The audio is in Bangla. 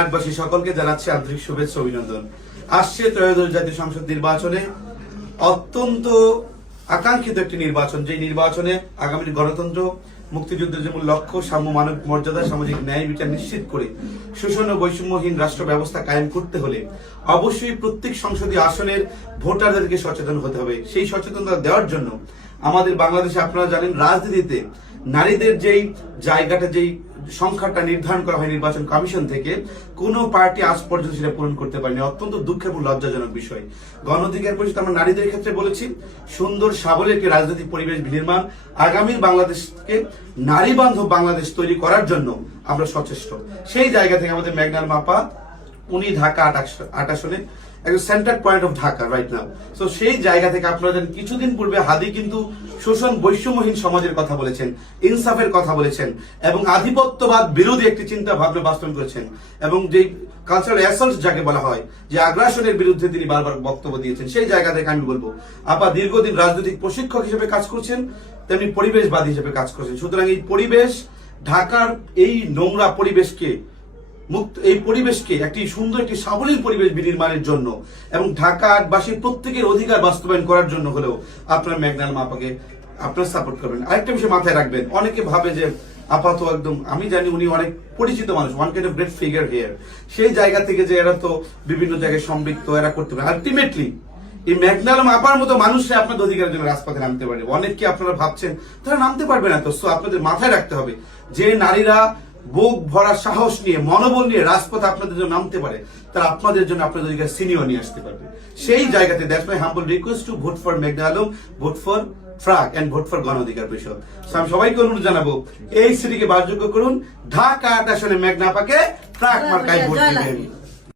ঢাকাবাসী সকলকে জানাচ্ছি আন্তরিক শুভেচ্ছা অভিনন্দন। আসছে ত্রয়োদশ জাতীয় সংসদ নির্বাচনে অত্যন্ত আকাঙ্ক্ষিত একটি নির্বাচন, যে নির্বাচনে আগামী গণতন্ত্র, মুক্তিযুদ্ধের যে মূল লক্ষ্য, সাম্য, মানব মর্যাদা, সামাজিক ন্যায় বিচার নিশ্চিত করে শোষণ ও বৈষম্যহীন রাষ্ট্র ব্যবস্থা কায়েম করতে হলে অবশ্যই প্রত্যেক সংসদীয় আসনের ভোটারদেরকে সচেতন হতে হবে। সেই সচেতনতা দেওয়ার জন্য আমাদের বাংলাদেশে আপনারা জানেন রাজনীতিতে নারীদের যেই জায়গাটা, যেই সংখ্যাটা নির্ধারণ করা হয় নির্বাচন কমিশন থেকে, কোন পার্টি আজ পর্যন্ত সেটা পূরণ করতে পারেনি। অত্যন্ত দুঃখের এবং লজ্জাজনক বিষয়। গণ অধিকার পরিষদ আমরা নারীদের ক্ষেত্রে বলেছি সুন্দর সাবলীল একটি রাজনৈতিক পরিবেশ নির্মাণ, আগামী বাংলাদেশকে নারী বান্ধব বাংলাদেশ তৈরি করার জন্য আমরা সচেষ্ট। সেই জায়গা থেকে আমাদের মেঘনার মাপা, উনি ঢাকা ৮ আসনে একজন centre point of Dhaka right now. So সেই জায়গা থেকে আপনারা জানেন কিছুদিন পূর্বে হাদি কিন্তু শোষণ বৈষম্যহীন সমাজের কথা বলেছেন, ইনসাফের কথা বলেছেন এবং আধিপত্যবাদ বিরোধী একটি চিন্তা ভাবনা বাস্তবায়ন করেছেন এবং যে কালচারাল অ্যাসল্ট যাকে বলা হয়, যে আগ্রাসনের বিরুদ্ধে তিনি বারবার বক্তব্য দিয়েছেন। সেই জায়গা থেকে আমি বলবো আপা দীর্ঘদিন রাজনৈতিক প্রশিক্ষক হিসেবে কাজ করছেন, তেমনি পরিবেশবাদী হিসেবে কাজ করছেন। সুতরাং এই পরিবেশ, ঢাকার এই নোংরা পরিবেশকে এই পরিবেশকে একটি সুন্দর একটি সাবলীল পরিবেশ বিনির্মাণের জন্য এবং ঢাকাবাসীর প্রত্যেকের অধিকার বাস্তবায়ন করার জন্য হলেও আপনারা মেঘনার মাপাকে আপনারা সাপোর্ট করবেন। আরেকটা বিষয় মাথায় রাখবেন, অনেকে ভাবে যে আপাতত একদম, আমি জানি উনি অনেক পরিচিত মানুষ, one kind of great figure here, সেই জায়গা থেকে যে এরা তো বিভিন্ন জায়গায় সম্পৃক্ত, এরা করতে পারে। আলটিমেটলি এই মেঘনার মাপার মতো মানুষরা আপনাদের অধিকারের জন্য রাজপথে নামতে পারে। অনেককে আপনারা ভাবছেন তারা নামতে পারবে না, তো আপনাদের মাথায় রাখতে হবে যে নারীরা বুক ভরা সাহস নিয়ে, মনোবল নিয়ে রাজপথে আপনাদের জন্য নামতে পারে, তারা আপনাদের জন্য আপনাদের অধিকার সিনিয়র নিয়ে আসতে পারবে। সেই জায়গাতে that's my humble request to vote for মেঘনা আলম, ভোট ফর ফ্রাক and vote for Gono Odhikar পরিষদ। আমি সবাইকে অনুরোধ জানাবো এই সিটিকে বাসযোগ্য করুন, ঢাকা ৮ আসনে মেঘনা আপাকে ফ্রাক মার্কায় ভোট দিবেন।